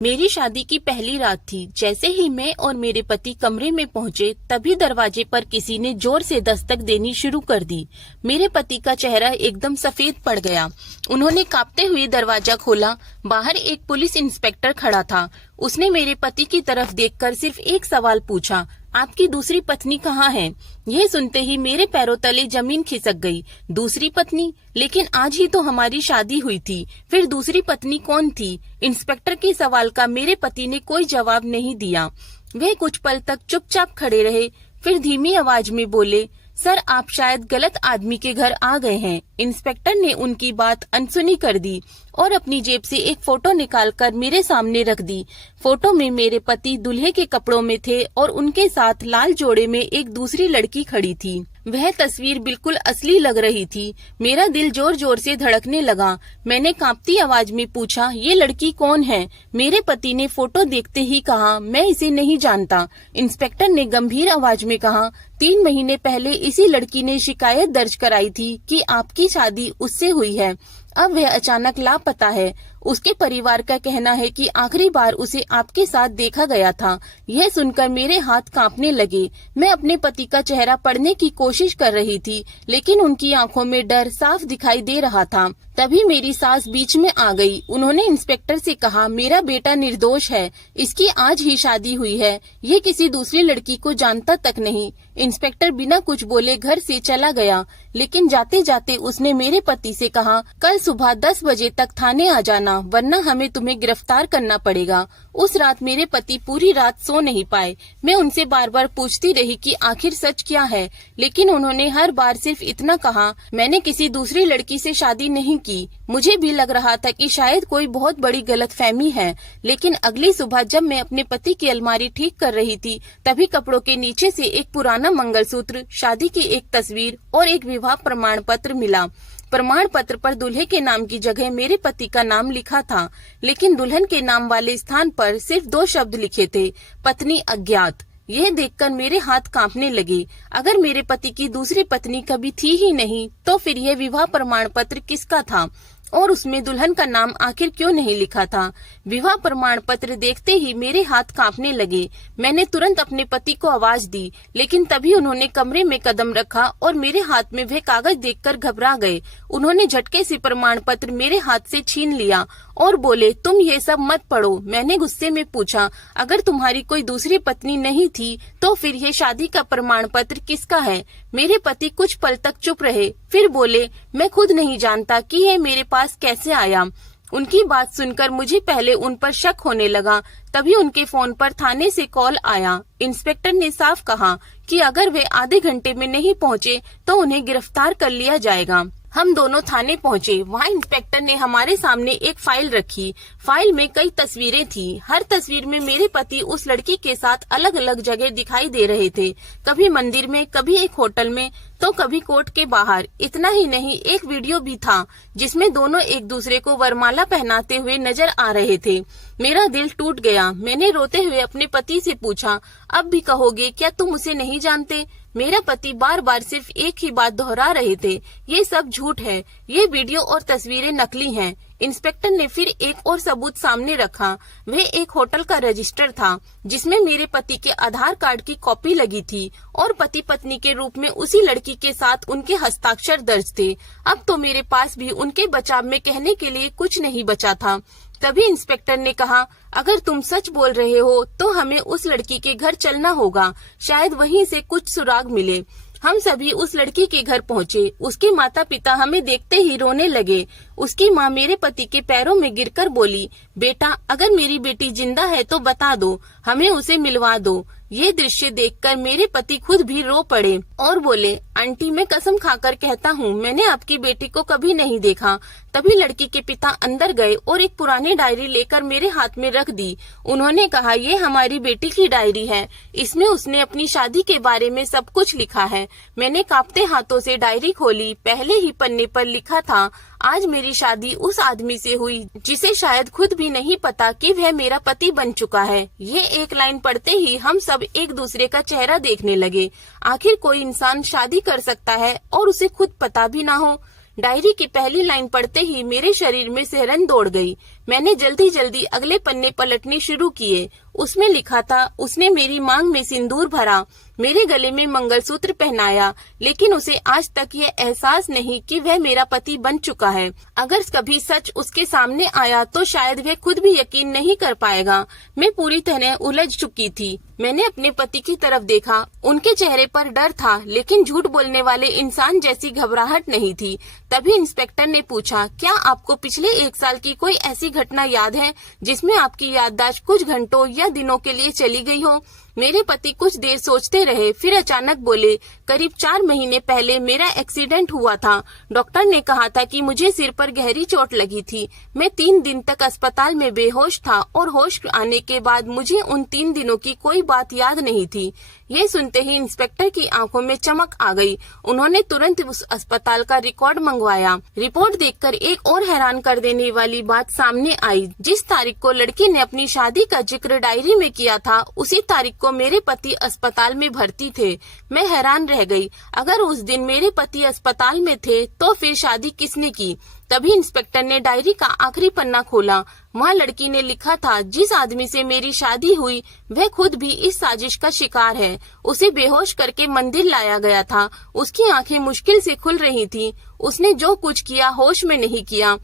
मेरी शादी की पहली रात थी। जैसे ही मैं और मेरे पति कमरे में पहुंचे तभी दरवाजे पर किसी ने जोर से दस्तक देनी शुरू कर दी। मेरे पति का चेहरा एकदम सफेद पड़ गया। उन्होंने कांपते हुए दरवाजा खोला। बाहर एक पुलिस इंस्पेक्टर खड़ा था। उसने मेरे पति की तरफ देखकर सिर्फ एक सवाल पूछा, आपकी दूसरी पत्नी कहाँ है? यह सुनते ही मेरे पैरों तले जमीन खिसक गई। दूसरी पत्नी? लेकिन आज ही तो हमारी शादी हुई थी। फिर दूसरी पत्नी कौन थी? इंस्पेक्टर के सवाल का मेरे पति ने कोई जवाब नहीं दिया। वह कुछ पल तक चुपचाप खड़े रहे, फिर धीमी आवाज में बोले, सर आप शायद गलत आदमी के घर आ गए हैं। इंस्पेक्टर ने उनकी बात अनसुनी कर दी और अपनी जेब से एक फोटो निकालकर मेरे सामने रख दी। फोटो में मेरे पति दूल्हे के कपड़ों में थे और उनके साथ लाल जोड़े में एक दूसरी लड़की खड़ी थी। वह तस्वीर बिल्कुल असली लग रही थी। मेरा दिल जोर जोर से धड़कने लगा। मैंने कांपती आवाज में पूछा, ये लड़की कौन है? मेरे पति ने फोटो देखते ही कहा, मैं इसे नहीं जानता। इंस्पेक्टर ने गंभीर आवाज में कहा, 3 महीने पहले इसी लड़की ने शिकायत दर्ज कराई थी कि आपकी शादी उससे हुई है। अब वह अचानक लापता है। उसके परिवार का कहना है कि आखिरी बार उसे आपके साथ देखा गया था। यह सुनकर मेरे हाथ कांपने लगे। मैं अपने पति का चेहरा पढ़ने की कोशिश कर रही थी, लेकिन उनकी आंखों में डर साफ दिखाई दे रहा था। तभी मेरी सास बीच में आ गई। उन्होंने इंस्पेक्टर से कहा, मेरा बेटा निर्दोष है, इसकी आज ही शादी हुई है, ये किसी दूसरी लड़की को जानता तक नहीं। इंस्पेक्टर बिना कुछ बोले घर से चला गया, लेकिन जाते जाते उसने मेरे पति से कहा, कल सुबह 10 बजे तक थाने आ जाना, वरना हमें तुम्हें गिरफ्तार करना पड़ेगा। उस रात मेरे पति पूरी रात सो नहीं पाए। मैं उनसे बार बार पूछती रही कि आखिर सच क्या है, लेकिन उन्होंने हर बार सिर्फ इतना कहा, मैंने किसी दूसरी लड़की से शादी नहीं की। मुझे भी लग रहा था कि शायद कोई बहुत बड़ी गलतफहमी है, लेकिन अगली सुबह जब मैं अपने पति की अलमारी ठीक कर रही थी, तभी कपड़ों के नीचे से एक पुराना मंगलसूत्र, शादी की एक तस्वीर और एक विवाह प्रमाण पत्र मिला। प्रमाण पत्र पर दूल्हे के नाम की जगह मेरे पति का नाम लिखा था, लेकिन दुल्हन के नाम वाले स्थान पर सिर्फ 2 शब्द लिखे थे, पत्नी अज्ञात। यह देखकर मेरे हाथ कांपने लगे। अगर मेरे पति की दूसरी पत्नी कभी थी ही नहीं, तो फिर यह विवाह प्रमाण पत्र किसका था और उसमें दुल्हन का नाम आखिर क्यों नहीं लिखा था? विवाह प्रमाण पत्र देखते ही मेरे हाथ कांपने लगे। मैंने तुरंत अपने पति को आवाज दी, लेकिन तभी उन्होंने कमरे में कदम रखा और मेरे हाथ में वह कागज देखकर घबरा गए। उन्होंने झटके से प्रमाण पत्र मेरे हाथ से छीन लिया और बोले, तुम ये सब मत पढ़ो। मैंने गुस्से में पूछा, अगर तुम्हारी कोई दूसरी पत्नी नहीं थी, तो फिर ये शादी का प्रमाण पत्र किसका है? मेरे पति कुछ पल तक चुप रहे, फिर बोले, मैं खुद नहीं जानता कि ये मेरे पास कैसे आया। उनकी बात सुनकर मुझे पहले उन पर शक होने लगा। तभी उनके फोन पर थाने से कॉल आया। इंस्पेक्टर ने साफ कहा कि अगर वे आधे घंटे में नहीं पहुंचे तो उन्हें गिरफ्तार कर लिया जाएगा। हम दोनों थाने पहुंचे। वहाँ इंस्पेक्टर ने हमारे सामने एक फाइल रखी। फाइल में कई तस्वीरें थी। हर तस्वीर में मेरे पति उस लड़की के साथ अलग अलग जगह दिखाई दे रहे थे, कभी मंदिर में, कभी एक होटल में, तो कभी कोर्ट के बाहर। इतना ही नहीं, एक वीडियो भी था जिसमें दोनों एक दूसरे को वरमाला पहनाते हुए नजर आ रहे थे। मेरा दिल टूट गया। मैंने रोते हुए अपने पति से पूछा, अब भी कहोगे क्या तुम उसे नहीं जानते? मेरा पति बार बार सिर्फ एक ही बात दोहरा रहे थे, ये सब झूठ है, ये वीडियो और तस्वीरें नकली हैं। इंस्पेक्टर ने फिर एक और सबूत सामने रखा। वह एक होटल का रजिस्टर था जिसमें मेरे पति के आधार कार्ड की कॉपी लगी थी और पति पत्नी के रूप में उसी लड़की के साथ उनके हस्ताक्षर दर्ज थे। अब तो मेरे पास भी उनके बचाव में कहने के लिए कुछ नहीं बचा था। तभी इंस्पेक्टर ने कहा, अगर तुम सच बोल रहे हो तो हमें उस लड़की के घर चलना होगा, शायद वहीं से कुछ सुराग मिले। हम सभी उस लड़की के घर पहुँचे। उसके माता पिता हमें देखते ही रोने लगे। उसकी माँ मेरे पति के पैरों में गिरकर बोली, बेटा अगर मेरी बेटी जिंदा है तो बता दो, हमें उसे मिलवा दो। ये दृश्य देखकर मेरे पति खुद भी रो पड़े और बोले, आंटी मैं कसम खाकर कहता हूँ मैंने आपकी बेटी को कभी नहीं देखा। तभी लड़की के पिता अंदर गए और एक पुरानी डायरी लेकर मेरे हाथ में रख दी। उन्होंने कहा, ये हमारी बेटी की डायरी है, इसमें उसने अपनी शादी के बारे में सब कुछ लिखा है। मैंने कांपते हाथों से डायरी खोली। पहले ही पन्ने पर लिखा था, आज मेरी शादी उस आदमी से हुई जिसे शायद खुद भी नहीं पता कि वह मेरा पति बन चुका है। ये एक लाइन पढ़ते ही हम सब एक दूसरे का चेहरा देखने लगे। आखिर कोई इंसान शादी कर सकता है और उसे खुद पता भी ना हो। डायरी की पहली लाइन पढ़ते ही मेरे शरीर में सिहरन दौड़ गई। मैंने जल्दी जल्दी अगले पन्ने पलटने शुरू किए। उसमें लिखा था, उसने मेरी मांग में सिंदूर भरा, मेरे गले में मंगलसूत्र पहनाया, लेकिन उसे आज तक यह एहसास नहीं कि वह मेरा पति बन चुका है। अगर कभी सच उसके सामने आया तो शायद वह खुद भी यकीन नहीं कर पाएगा। मैं पूरी तरह उलझ चुकी थी। मैंने अपने पति की तरफ देखा। उनके चेहरे पर डर था, लेकिन झूठ बोलने वाले इंसान जैसी घबराहट नहीं थी। तभी इंस्पेक्टर ने पूछा, क्या आपको पिछले 1 साल की कोई ऐसी घटना याद है जिसमें आपकी याददाश्त कुछ घंटों या दिनों के लिए चली गई हो? मेरे पति कुछ देर सोचते रहे, फिर अचानक बोले, करीब 4 महीने पहले मेरा एक्सीडेंट हुआ था। डॉक्टर ने कहा था कि मुझे सिर पर गहरी चोट लगी थी। मैं 3 दिन तक अस्पताल में बेहोश था और होश आने के बाद मुझे उन 3 दिनों की कोई बात याद नहीं थी। ये सुनते ही इंस्पेक्टर की आंखों में चमक आ गई। उन्होंने तुरंत उस अस्पताल का रिकॉर्ड मंगवाया। रिपोर्ट देखकर एक और हैरान कर देने वाली बात सामने आई। जिस तारीख को लड़की ने अपनी शादी का जिक्र डायरी में किया था, उसी तारीख को मेरे पति अस्पताल में भर्ती थे। मैं हैरान रह गई। अगर उस दिन मेरे पति अस्पताल में थे तो फिर शादी किसने की? तभी इंस्पेक्टर ने डायरी का आखिरी पन्ना खोला। वहाँ लड़की ने लिखा था, जिस आदमी से मेरी शादी हुई वह खुद भी इस साजिश का शिकार है। उसे बेहोश करके मंदिर लाया गया था। उसकी आंखें मुश्किल से खुल रही थी। उसने जो कुछ किया होश में नहीं किया।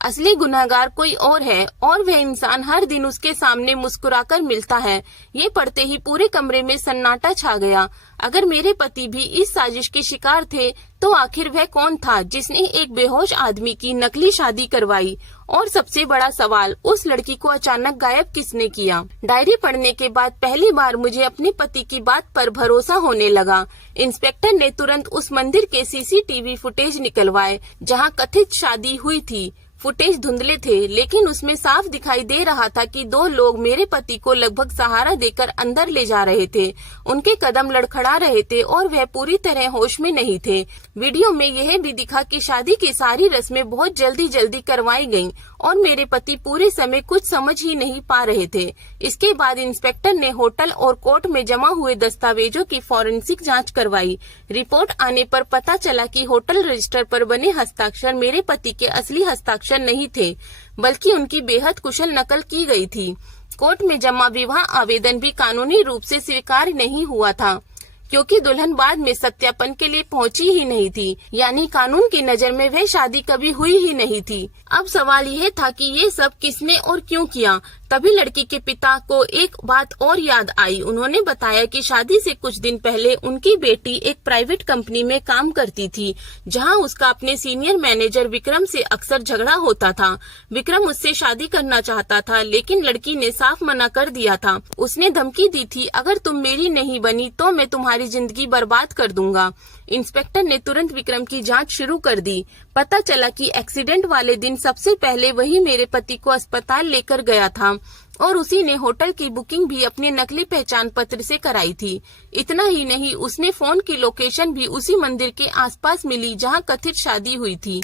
असली गुनहगार कोई और है और वह इंसान हर दिन उसके सामने मुस्कुराकर मिलता है। ये पढ़ते ही पूरे कमरे में सन्नाटा छा गया। अगर मेरे पति भी इस साजिश के शिकार थे तो आखिर वह कौन था जिसने एक बेहोश आदमी की नकली शादी करवाई? और सबसे बड़ा सवाल, उस लड़की को अचानक गायब किसने किया? डायरी पढ़ने के बाद पहली बार मुझे अपने पति की बात पर भरोसा होने लगा। इंस्पेक्टर ने तुरंत उस मंदिर के सीसीटीवी फुटेज निकलवाए जहां कथित शादी हुई थी। फुटेज धुंधले थे, लेकिन उसमें साफ दिखाई दे रहा था कि 2 लोग मेरे पति को लगभग सहारा देकर अंदर ले जा रहे थे। उनके कदम लड़खड़ा रहे थे और वह पूरी तरह होश में नहीं थे। वीडियो में यह भी दिखा कि शादी की सारी रस्में बहुत जल्दी करवाई गईं और मेरे पति पूरे समय कुछ समझ ही नहीं पा रहे थे। इसके बाद इंस्पेक्टर ने होटल और कोर्ट में जमा हुए दस्तावेजों की फॉरेंसिक जांच करवाई। रिपोर्ट आने पर पता चला कि होटल रजिस्टर पर बने हस्ताक्षर मेरे पति के असली हस्ताक्षर नहीं थे, बल्कि उनकी बेहद कुशल नकल की गई थी। कोर्ट में जमा विवाह आवेदन भी कानूनी रूप से स्वीकार नहीं हुआ था, क्योंकि दुल्हन बाद में सत्यापन के लिए पहुंची ही नहीं थी। यानी कानून की नजर में वह शादी कभी हुई ही नहीं थी। अब सवाल यह था कि ये सब किसने और क्यों किया। तभी लड़की के पिता को एक बात और याद आई। उन्होंने बताया कि शादी से कुछ दिन पहले उनकी बेटी एक प्राइवेट कंपनी में काम करती थी, जहां उसका अपने सीनियर मैनेजर विक्रम से अक्सर झगड़ा होता था। विक्रम उससे शादी करना चाहता था, लेकिन लड़की ने साफ मना कर दिया था। उसने धमकी दी थी, अगर तुम मेरी नहीं बनी तो मैं तुम्हारी जिंदगी बर्बाद कर दूंगा। इंस्पेक्टर ने तुरंत विक्रम की जांच शुरू कर दी। पता चला कि एक्सीडेंट वाले दिन सबसे पहले वही मेरे पति को अस्पताल लेकर गया था और उसी ने होटल की बुकिंग भी अपने नकली पहचान पत्र से कराई थी। इतना ही नहीं, उसने फोन की लोकेशन भी उसी मंदिर के आसपास मिली जहां कथित शादी हुई थी।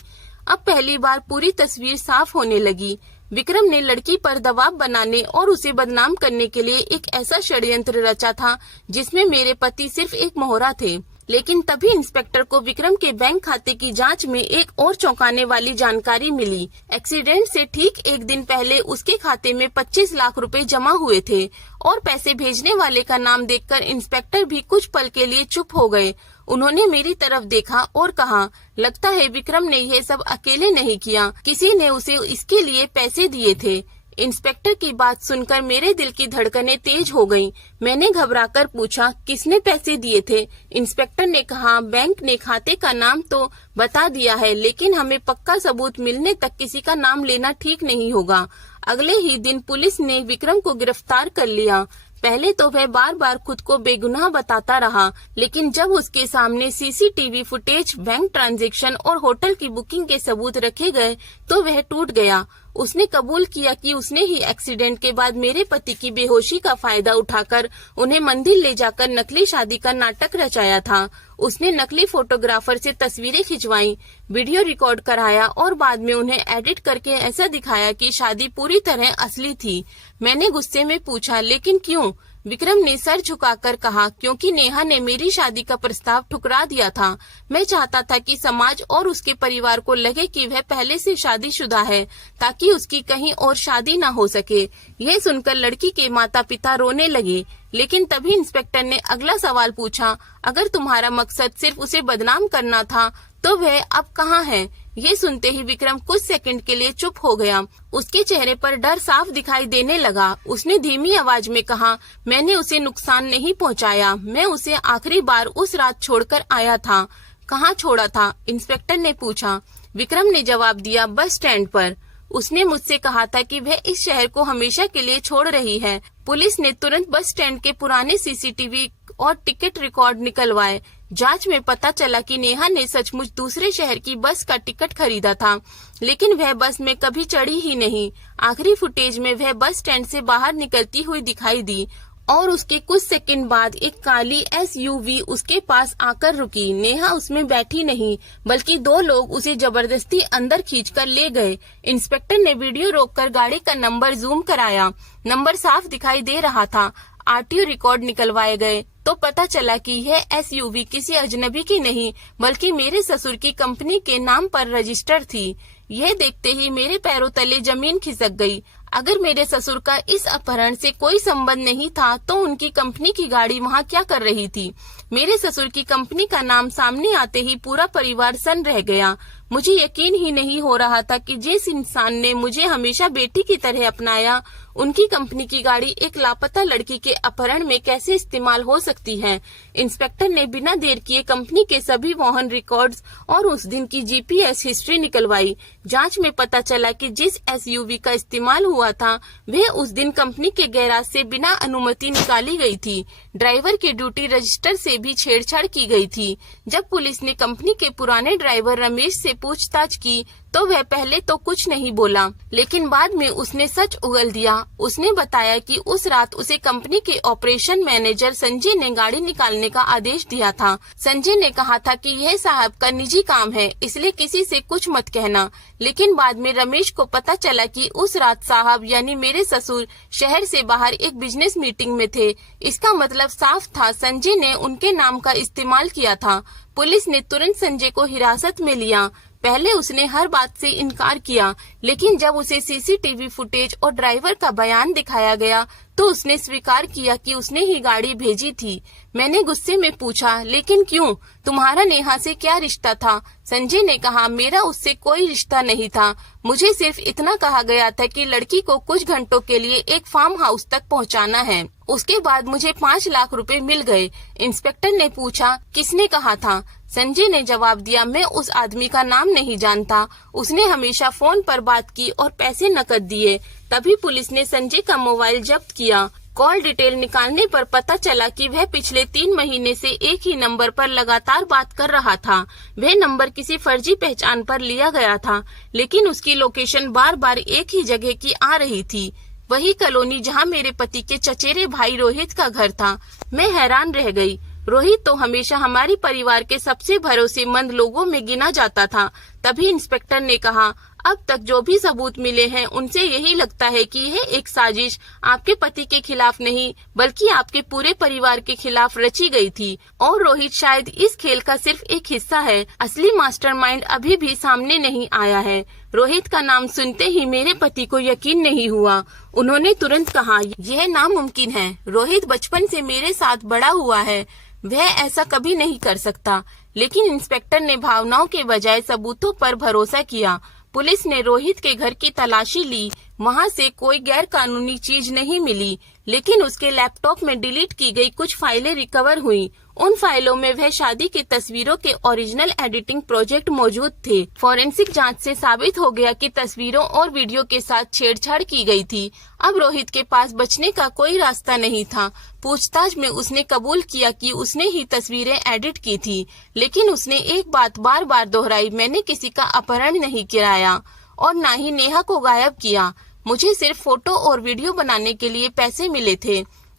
अब पहली बार पूरी तस्वीर साफ होने लगी। विक्रम ने लड़की पर दबाव बनाने और उसे बदनाम करने के लिए एक ऐसा षड्यंत्र रचा था जिसमें मेरे पति सिर्फ एक मोहरा थे। लेकिन तभी इंस्पेक्टर को विक्रम के बैंक खाते की जांच में एक और चौंकाने वाली जानकारी मिली। एक्सीडेंट से ठीक 1 दिन पहले उसके खाते में 25 लाख रुपए जमा हुए थे और पैसे भेजने वाले का नाम देखकर इंस्पेक्टर भी कुछ पल के लिए चुप हो गए। उन्होंने मेरी तरफ देखा और कहा, लगता है विक्रम ने यह सब अकेले नहीं किया, किसी ने उसे इसके लिए पैसे दिए थे। इंस्पेक्टर की बात सुनकर मेरे दिल की धड़कनें तेज हो गईं। मैंने घबराकर पूछा, किसने पैसे दिए थे? इंस्पेक्टर ने कहा, बैंक ने खाते का नाम तो बता दिया है, लेकिन हमें पक्का सबूत मिलने तक किसी का नाम लेना ठीक नहीं होगा। अगले ही दिन पुलिस ने विक्रम को गिरफ्तार कर लिया। पहले तो वह बार बार खुद को बेगुनाह बताता रहा, लेकिन जब उसके सामने सीसीटीवी फुटेज, बैंक ट्रांजैक्शन और होटल की बुकिंग के सबूत रखे गए तो वह टूट गया। उसने कबूल किया कि उसने ही एक्सीडेंट के बाद मेरे पति की बेहोशी का फायदा उठाकर उन्हें मंदिर ले जाकर नकली शादी का नाटक रचाया था। उसने नकली फोटोग्राफर से तस्वीरें खिंचवाई, वीडियो रिकॉर्ड कराया और बाद में उन्हें एडिट करके ऐसा दिखाया कि शादी पूरी तरह असली थी। मैंने गुस्से में पूछा, लेकिन क्यों? विक्रम ने सर झुकाकर कहा, क्योंकि नेहा ने मेरी शादी का प्रस्ताव ठुकरा दिया था। मैं चाहता था कि समाज और उसके परिवार को लगे कि वह पहले से शादीशुदा है, ताकि उसकी कहीं और शादी न हो सके। यह सुनकर लड़की के माता पिता रोने लगे। लेकिन तभी इंस्पेक्टर ने अगला सवाल पूछा, अगर तुम्हारा मकसद सिर्फ उसे बदनाम करना था तो वह अब कहाँ है? ये सुनते ही विक्रम कुछ सेकंड के लिए चुप हो गया। उसके चेहरे पर डर साफ दिखाई देने लगा। उसने धीमी आवाज में कहा, मैंने उसे नुकसान नहीं पहुंचाया। मैं उसे आखिरी बार उस रात छोड़कर आया था। कहाँ छोड़ा था? इंस्पेक्टर ने पूछा। विक्रम ने जवाब दिया, बस स्टैंड पर। उसने मुझसे कहा था कि वह इस शहर को हमेशा के लिए छोड़ रही है। पुलिस ने तुरंत बस स्टैंड के पुराने सीसीटीवी और टिकट रिकॉर्ड निकलवाए। जांच में पता चला कि नेहा ने सचमुच दूसरे शहर की बस का टिकट खरीदा था, लेकिन वह बस में कभी चढ़ी ही नहीं। आखिरी फुटेज में वह बस स्टैंड से बाहर निकलती हुई दिखाई दी और उसके कुछ सेकंड बाद एक काली SUV उसके पास आकर रुकी। नेहा उसमें बैठी नहीं, बल्कि दो लोग उसे जबरदस्ती अंदर खींचकर ले गए। इंस्पेक्टर ने वीडियो रोककर गाड़ी का नंबर जूम कराया। नंबर साफ दिखाई दे रहा था। RTO रिकॉर्ड निकलवाए गए तो पता चला कि यह SUV किसी अजनबी की नहीं, बल्कि मेरे ससुर की कंपनी के नाम पर रजिस्टर थी। यह देखते ही मेरे पैरों तले जमीन खिसक गई। अगर मेरे ससुर का इस अपहरण से कोई संबंध नहीं था तो उनकी कंपनी की गाड़ी वहाँ क्या कर रही थी? मेरे ससुर की कंपनी का नाम सामने आते ही पूरा परिवार सन्न रह गया। मुझे यकीन ही नहीं हो रहा था कि जिस इंसान ने मुझे हमेशा बेटी की तरह अपनाया, उनकी कंपनी की गाड़ी एक लापता लड़की के अपहरण में कैसे इस्तेमाल हो सकती है। इंस्पेक्टर ने बिना देर किए कंपनी के सभी वाहन रिकॉर्ड्स और उस दिन की GPS हिस्ट्री निकलवाई। जांच में पता चला कि जिस SUV का इस्तेमाल हुआ था, वह उस दिन कंपनी के गैराज से बिना अनुमति निकाली गई थी। ड्राइवर की ड्यूटी रजिस्टर से भी छेड़छाड़ की गई थी। जब पुलिस ने कंपनी के पुराने ड्राइवर रमेश से पूछताछ की तो वह पहले तो कुछ नहीं बोला, लेकिन बाद में उसने सच उगल दिया। उसने बताया कि उस रात उसे कंपनी के ऑपरेशन मैनेजर संजय ने गाड़ी निकालने का आदेश दिया था। संजय ने कहा था कि यह साहब का निजी काम है, इसलिए किसी से कुछ मत कहना। लेकिन बाद में रमेश को पता चला कि उस रात साहब यानी मेरे ससुर शहर से बाहर एक बिजनेस मीटिंग में थे। इसका मतलब साफ था संजय ने उनके नाम का इस्तेमाल किया था। पुलिस ने तुरंत संजय को हिरासत में लिया। पहले उसने हर बात से इनकार किया, लेकिन जब उसे CCTV फुटेज और ड्राइवर का बयान दिखाया गया तो उसने स्वीकार किया कि उसने ही गाड़ी भेजी थी। मैंने गुस्से में पूछा, लेकिन क्यों? तुम्हारा नेहा से क्या रिश्ता था? संजय ने कहा, मेरा उससे कोई रिश्ता नहीं था। मुझे सिर्फ इतना कहा गया था कि लड़की को कुछ घंटों के लिए एक फार्म हाउस तक पहुंचाना है। उसके बाद मुझे 5 लाख रुपए मिल गए। इंस्पेक्टर ने पूछा, किसने कहा था? संजय ने जवाब दिया, मैं उस आदमी का नाम नहीं जानता। उसने हमेशा फोन पर बात की और पैसे नकद दिए। तभी पुलिस ने संजय का मोबाइल जब्त किया। कॉल डिटेल निकालने पर पता चला कि वह पिछले 3 महीने से एक ही नंबर पर लगातार बात कर रहा था। वह नंबर किसी फर्जी पहचान पर लिया गया था, लेकिन उसकी लोकेशन बार बार एक ही जगह की आ रही थी, वही कॉलोनी जहां मेरे पति के चचेरे भाई रोहित का घर था। मैं हैरान रह गई। रोहित तो हमेशा हमारे परिवार के सबसे भरोसेमंद लोगों में गिना जाता था। तभी इंस्पेक्टर ने कहा, अब तक जो भी सबूत मिले हैं उनसे यही लगता है कि यह एक साजिश आपके पति के खिलाफ नहीं, बल्कि आपके पूरे परिवार के खिलाफ रची गई थी और रोहित शायद इस खेल का सिर्फ एक हिस्सा है। असली मास्टरमाइंड अभी भी सामने नहीं आया है। रोहित का नाम सुनते ही मेरे पति को यकीन नहीं हुआ। उन्होंने तुरंत कहा, यह नामुमकिन है। रोहित बचपन से मेरे साथ बड़ा हुआ है, वह ऐसा कभी नहीं कर सकता। लेकिन इंस्पेक्टर ने भावनाओं के बजाय सबूतों पर भरोसा किया। पुलिस ने रोहित के घर की तलाशी ली। वहां से कोई गैर कानूनी चीज नहीं मिली, लेकिन उसके लैपटॉप में डिलीट की गई कुछ फाइलें रिकवर हुई। उन फाइलों में वह शादी की तस्वीरों के ओरिजिनल एडिटिंग प्रोजेक्ट मौजूद थे। फॉरेंसिक जांच से साबित हो गया कि तस्वीरों और वीडियो के साथ छेड़छाड़ की गई थी। अब रोहित के पास बचने का कोई रास्ता नहीं था। पूछताछ में उसने कबूल किया कि उसने ही तस्वीरें एडिट की थी, लेकिन उसने एक बात बार बार दोहराई, मैंने किसी का अपहरण नहीं कराया और न ही नेहा को गायब किया। मुझे सिर्फ फोटो और वीडियो बनाने के लिए पैसे मिले थे।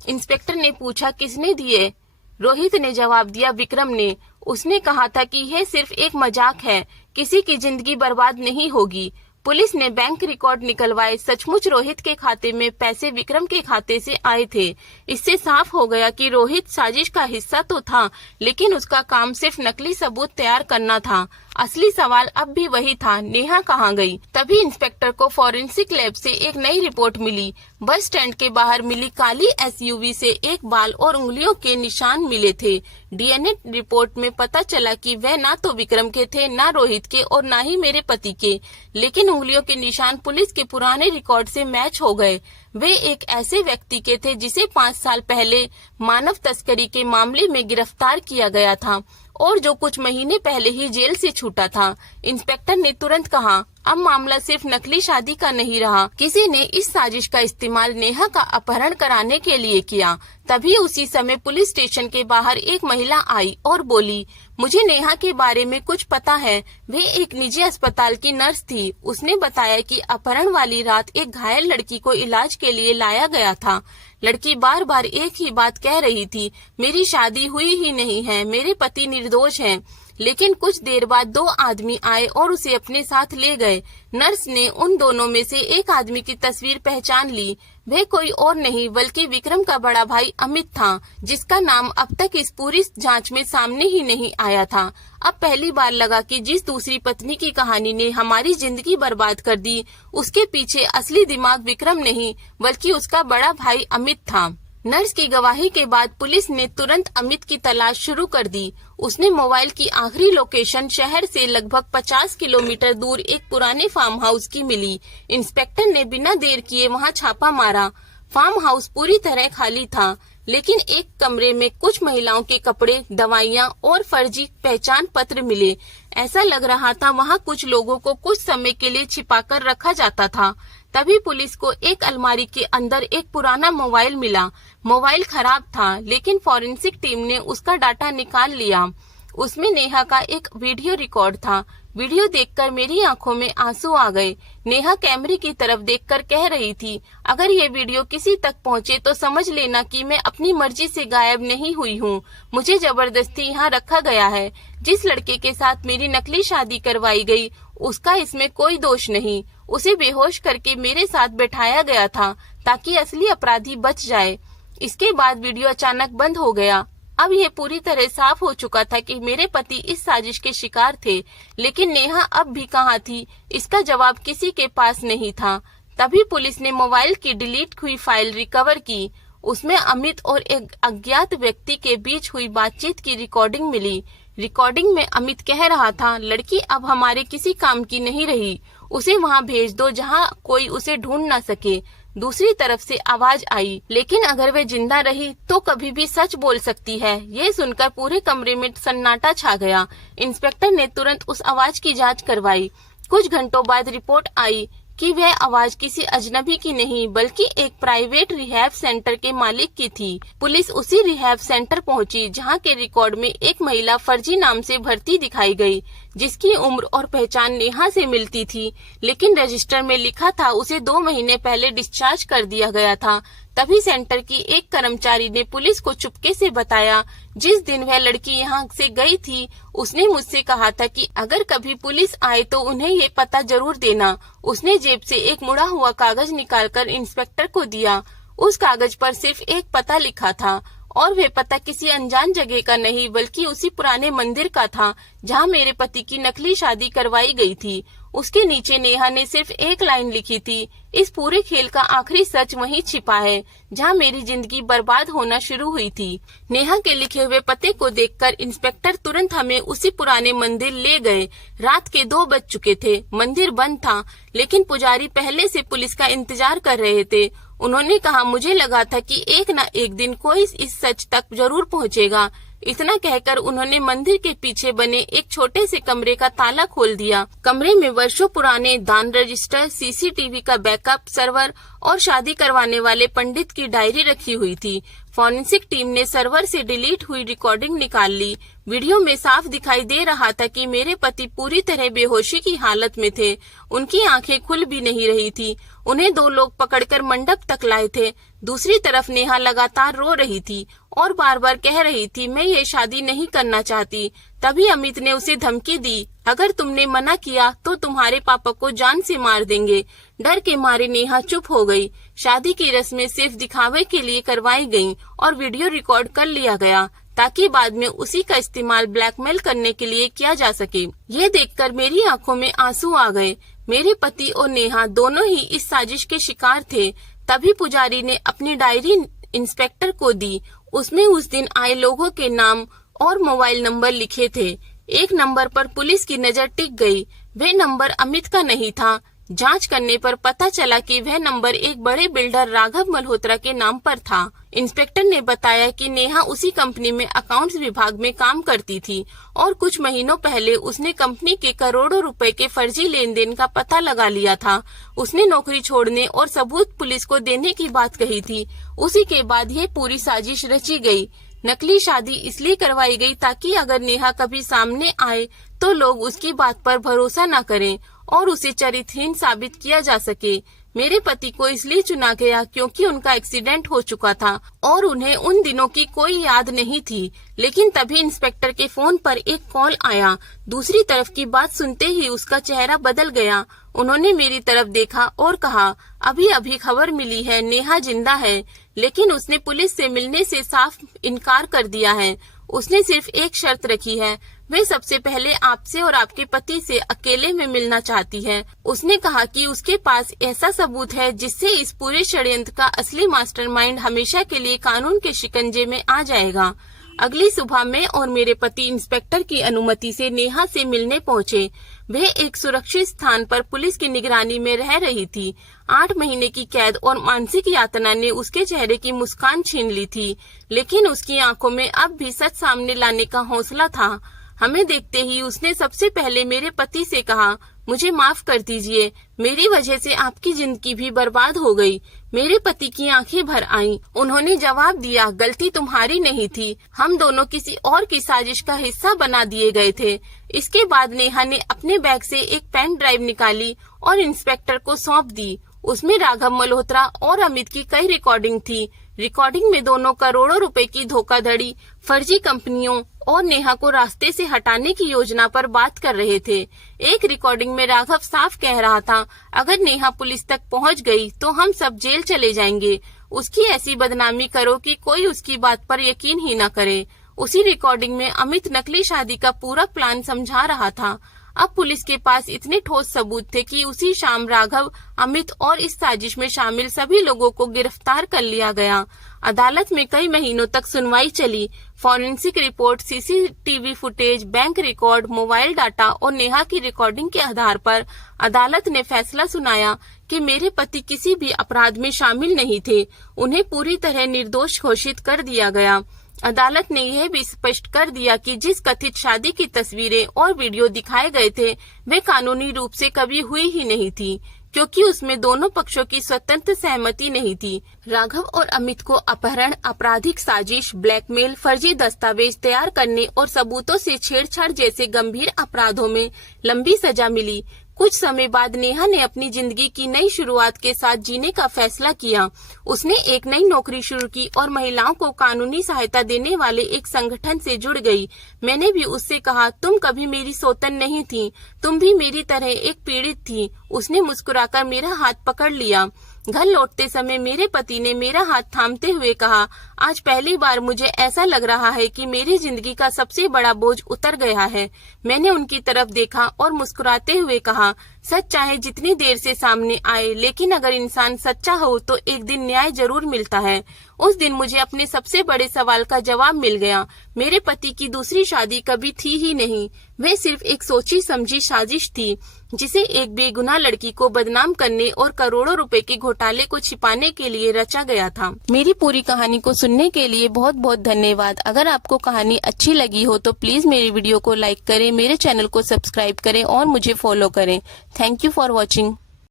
इंस्पेक्टर ने पूछा, किसने दिए? रोहित ने जवाब दिया, विक्रम ने। उसने कहा था कि यह सिर्फ एक मजाक है, किसी की जिंदगी बर्बाद नहीं होगी। पुलिस ने बैंक रिकॉर्ड निकलवाए। सचमुच रोहित के खाते में पैसे विक्रम के खाते से आए थे। इससे साफ हो गया कि रोहित साजिश का हिस्सा तो था, लेकिन उसका काम सिर्फ नकली सबूत तैयार करना था। असली सवाल अब भी वही था, नेहा कहाँ गई? तभी इंस्पेक्टर को फॉरेंसिक लैब से एक नई रिपोर्ट मिली। बस स्टैंड के बाहर मिली काली एसयूवी से एक बाल और उंगलियों के निशान मिले थे। डीएनए रिपोर्ट में पता चला कि वह ना तो विक्रम के थे, ना रोहित के और ना ही मेरे पति के, लेकिन उंगलियों के निशान पुलिस के पुराने रिकॉर्ड से मैच हो गए। वे एक ऐसे व्यक्ति के थे जिसे 5 साल पहले मानव तस्करी के मामले में गिरफ्तार किया गया था और जो कुछ महीने पहले ही जेल से छूटा था। इंस्पेक्टर ने तुरंत कहा, अब मामला सिर्फ नकली शादी का नहीं रहा, किसी ने इस साजिश का इस्तेमाल नेहा का अपहरण कराने के लिए किया। तभी उसी समय पुलिस स्टेशन के बाहर एक महिला आई और बोली, मुझे नेहा के बारे में कुछ पता है। वे एक निजी अस्पताल की नर्स थी। उसने बताया कि अपहरण वाली रात एक घायल लड़की को इलाज के लिए लाया गया था। लड़की बार बार एक ही बात कह रही थी, मेरी शादी हुई ही नहीं है, मेरे पति निर्दोष हैं। लेकिन कुछ देर बाद 2 आदमी आए और उसे अपने साथ ले गए। नर्स ने उन दोनों में से एक आदमी की तस्वीर पहचान ली। वह कोई और नहीं बल्कि विक्रम का बड़ा भाई अमित था, जिसका नाम अब तक इस पूरी जांच में सामने ही नहीं आया था। अब पहली बार लगा कि जिस दूसरी पत्नी की कहानी ने हमारी जिंदगी बर्बाद कर दी, उसके पीछे असली दिमाग विक्रम नहीं बल्कि उसका बड़ा भाई अमित था। नर्स की गवाही के बाद पुलिस ने तुरंत अमित की तलाश शुरू कर दी। उसने मोबाइल की आखिरी लोकेशन शहर से लगभग 50 किलोमीटर दूर एक पुराने फार्म हाउस की मिली। इंस्पेक्टर ने बिना देर किए वहां छापा मारा। फार्म हाउस पूरी तरह खाली था, लेकिन एक कमरे में कुछ महिलाओं के कपड़े, दवाइयां और फर्जी पहचान पत्र मिले। ऐसा लग रहा था वहां कुछ लोगों को कुछ समय के लिए छिपाकर रखा जाता था। तभी पुलिस को एक अलमारी के अंदर एक पुराना मोबाइल मिला। मोबाइल खराब था, लेकिन फॉरेंसिक टीम ने उसका डाटा निकाल लिया। उसमें नेहा का एक वीडियो रिकॉर्ड था। वीडियो देखकर मेरी आंखों में आंसू आ गए। नेहा कैमरे की तरफ देखकर कह रही थी, अगर ये वीडियो किसी तक पहुंचे तो समझ लेना कि मैं अपनी मर्जी से गायब नहीं हुई हूँ। मुझे जबरदस्ती यहाँ रखा गया है। जिस लड़के के साथ मेरी नकली शादी करवाई गई, उसका इसमें कोई दोष नहीं। उसे बेहोश करके मेरे साथ बैठाया गया था ताकि असली अपराधी बच जाए। इसके बाद वीडियो अचानक बंद हो गया। अब यह पूरी तरह साफ हो चुका था कि मेरे पति इस साजिश के शिकार थे, लेकिन नेहा अब भी कहाँ थी, इसका जवाब किसी के पास नहीं था। तभी पुलिस ने मोबाइल की डिलीट हुई फाइल रिकवर की। उसमें अमित और एक अज्ञात व्यक्ति के बीच हुई बातचीत की रिकॉर्डिंग मिली। रिकॉर्डिंग में अमित कह रहा था, लड़की अब हमारे किसी काम की नहीं रही, उसे वहाँ भेज दो जहाँ कोई उसे ढूंढ ना सके। दूसरी तरफ से आवाज आई, लेकिन अगर वे जिंदा रही तो कभी भी सच बोल सकती है। ये सुनकर पूरे कमरे में सन्नाटा छा गया। इंस्पेक्टर ने तुरंत उस आवाज की जांच करवाई। कुछ घंटों बाद रिपोर्ट आई कि वह आवाज किसी अजनबी की नहीं बल्कि एक प्राइवेट रिहैब सेंटर के मालिक की थी। पुलिस उसी रिहैब सेंटर पहुंची जहां के रिकॉर्ड में एक महिला फर्जी नाम से भर्ती दिखाई गई, जिसकी उम्र और पहचान नेहा से मिलती थी, लेकिन रजिस्टर में लिखा था उसे 2 महीने पहले डिस्चार्ज कर दिया गया था। तभी सेंटर की एक कर्मचारी ने पुलिस को चुपके से बताया, जिस दिन वह लड़की यहाँ से गई थी उसने मुझसे कहा था कि अगर कभी पुलिस आए तो उन्हें ये पता जरूर देना। उसने जेब से एक मुड़ा हुआ कागज निकालकर इंस्पेक्टर को दिया। उस कागज पर सिर्फ एक पता लिखा था और वह पता किसी अनजान जगह का नहीं बल्कि उसी पुराने मंदिर का था जहाँ मेरे पति की नकली शादी करवाई गई थी। उसके नीचे नेहा ने सिर्फ एक लाइन लिखी थी, इस पूरे खेल का आखिरी सच वहीं छिपा है जहाँ मेरी जिंदगी बर्बाद होना शुरू हुई थी। नेहा के लिखे हुए पते को देखकर इंस्पेक्टर तुरंत हमें उसी पुराने मंदिर ले गए। रात के 2 बज चुके थे। मंदिर बंद था, लेकिन पुजारी पहले से पुलिस का इंतजार कर रहे थे। उन्होंने कहा, मुझे लगा था कि एक न एक दिन कोई इस सच तक जरूर पहुंचेगा। इतना कहकर उन्होंने मंदिर के पीछे बने एक छोटे से कमरे का ताला खोल दिया। कमरे में वर्षों पुराने दान रजिस्टर, सीसीटीवी का बैकअप सर्वर और शादी करवाने वाले पंडित की डायरी रखी हुई थी। फॉरेंसिक टीम ने सर्वर से डिलीट हुई रिकॉर्डिंग निकाल ली। वीडियो में साफ दिखाई दे रहा था कि मेरे पति पूरी तरह बेहोशी की हालत में थे। उनकी आंखें खुल भी नहीं रही थी। उन्हें 2 लोग पकड़कर मंडप तक लाए थे। दूसरी तरफ नेहा लगातार रो रही थी और बार बार कह रही थी, मैं ये शादी नहीं करना चाहती। तभी अमित ने उसे धमकी दी, अगर तुमने मना किया तो तुम्हारे पापा को जान से मार देंगे। डर के मारे नेहा चुप हो गई। शादी की रस्में सिर्फ दिखावे के लिए करवाई गईं और वीडियो रिकॉर्ड कर लिया गया ताकि बाद में उसी का इस्तेमाल ब्लैकमेल करने के लिए किया जा सके। ये देखकर मेरी आंखों में आंसू आ गए। मेरे पति और नेहा दोनों ही इस साजिश के शिकार थे। तभी पुजारी ने अपनी डायरी इंस्पेक्टर को दी। उसमें उस दिन आए लोगों के नाम और मोबाइल नंबर लिखे थे। एक नंबर पर पुलिस की नजर टिक गई। वह नंबर अमित का नहीं था। जांच करने पर पता चला कि वह नंबर एक बड़े बिल्डर राघव मल्होत्रा के नाम पर था। इंस्पेक्टर ने बताया कि नेहा उसी कंपनी में अकाउंट्स विभाग में काम करती थी और कुछ महीनों पहले उसने कंपनी के करोड़ों रुपए के फर्जी लेन देन का पता लगा लिया था। उसने नौकरी छोड़ने और सबूत पुलिस को देने की बात कही थी। उसी के बाद ये पूरी साजिश रची गई। नकली शादी इसलिए करवाई गई ताकि अगर नेहा कभी सामने आए तो लोग उसकी बात पर भरोसा न करें और उसे चरित्रहीन साबित किया जा सके। मेरे पति को इसलिए चुना गया क्योंकि उनका एक्सीडेंट हो चुका था और उन्हें उन दिनों की कोई याद नहीं थी। लेकिन तभी इंस्पेक्टर के फोन पर एक कॉल आया। दूसरी तरफ की बात सुनते ही उसका चेहरा बदल गया। उन्होंने मेरी तरफ देखा और कहा, अभी अभी खबर मिली है, नेहा जिंदा है, लेकिन उसने पुलिस से मिलने से साफ इनकार कर दिया है। उसने सिर्फ एक शर्त रखी है, वे सबसे पहले आपसे और आपके पति से अकेले में मिलना चाहती है। उसने कहा कि उसके पास ऐसा सबूत है जिससे इस पूरे षड्यंत्र का असली मास्टरमाइंड हमेशा के लिए कानून के शिकंजे में आ जाएगा। अगली सुबह मैं और मेरे पति इंस्पेक्टर की अनुमति से नेहा से मिलने पहुंचे। वह एक सुरक्षित स्थान पर पुलिस की निगरानी में रह रही थी। 8 महीने की कैद और मानसिक यातना ने उसके चेहरे की मुस्कान छीन ली थी, लेकिन उसकी आंखों में अब भी सच सामने लाने का हौसला था। हमें देखते ही उसने सबसे पहले मेरे पति से कहा, मुझे माफ कर दीजिए, मेरी वजह से आपकी जिंदगी भी बर्बाद हो गई। मेरे पति की आंखें भर आईं। उन्होंने जवाब दिया, गलती तुम्हारी नहीं थी, हम दोनों किसी और की साजिश का हिस्सा बना दिए गए थे। इसके बाद नेहा ने अपने बैग से एक पेन ड्राइव निकाली और इंस्पेक्टर को सौंप दी। उसमें राघव मल्होत्रा और अमित की कई रिकॉर्डिंग थी। रिकॉर्डिंग में दोनों करोड़ों रुपए की धोखाधड़ी, फर्जी कंपनियों और नेहा को रास्ते से हटाने की योजना पर बात कर रहे थे। एक रिकॉर्डिंग में राघव साफ कह रहा था, अगर नेहा पुलिस तक पहुंच गई तो हम सब जेल चले जाएंगे। उसकी ऐसी बदनामी करो कि कोई उसकी बात पर यकीन ही न करे। उसी रिकॉर्डिंग में अमित नकली शादी का पूरा प्लान समझा रहा था। अब पुलिस के पास इतने ठोस सबूत थे कि उसी शाम राघव, अमित और इस साजिश में शामिल सभी लोगों को गिरफ्तार कर लिया गया। अदालत में कई महीनों तक सुनवाई चली। Forensic report, CCTV footage, bank record, mobile data और नेहा की रिकॉर्डिंग के आधार पर अदालत ने फैसला सुनाया कि मेरे पति किसी भी अपराध में शामिल नहीं थे। उन्हें पूरी तरह निर्दोष घोषित कर दिया गया। अदालत ने यह भी स्पष्ट कर दिया कि जिस कथित शादी की तस्वीरें और वीडियो दिखाए गए थे वे कानूनी रूप से कभी हुई ही नहीं थी, क्योंकि उसमें दोनों पक्षों की स्वतंत्र सहमति नहीं थी। राघव और अमित को अपहरण, आपराधिक साजिश, ब्लैकमेल, फर्जी दस्तावेज तैयार करने और सबूतों से छेड़छाड़ जैसे गंभीर अपराधों में लंबी सजा मिली। कुछ समय बाद नेहा ने अपनी जिंदगी की नई शुरुआत के साथ जीने का फैसला किया। उसने एक नई नौकरी शुरू की और महिलाओं को कानूनी सहायता देने वाले एक संगठन से जुड़ गई। मैंने भी उससे कहा, तुम कभी मेरी सौतन नहीं थी, तुम भी मेरी तरह एक पीड़ित थी। उसने मुस्कुराकर मेरा हाथ पकड़ लिया। घर लौटते समय मेरे पति ने मेरा हाथ थामते हुए कहा, आज पहली बार मुझे ऐसा लग रहा है कि मेरी जिंदगी का सबसे बड़ा बोझ उतर गया है। मैंने उनकी तरफ देखा और मुस्कुराते हुए कहा, सच चाहे जितनी देर से सामने आए, लेकिन अगर इंसान सच्चा हो तो एक दिन न्याय जरूर मिलता है। उस दिन मुझे अपने सबसे बड़े सवाल का जवाब मिल गया। मेरे पति की दूसरी शादी कभी थी ही नहीं। वह सिर्फ एक सोची समझी साजिश थी जिसे एक बेगुनाह लड़की को बदनाम करने और करोड़ों रुपए के घोटाले को छिपाने के लिए रचा गया था। मेरी पूरी कहानी को सुनने के लिए बहुत बहुत धन्यवाद। अगर आपको कहानी अच्छी लगी हो तो प्लीज मेरी वीडियो को लाइक करें, मेरे चैनल को सब्सक्राइब करें और मुझे फॉलो करें। Thank you for watching.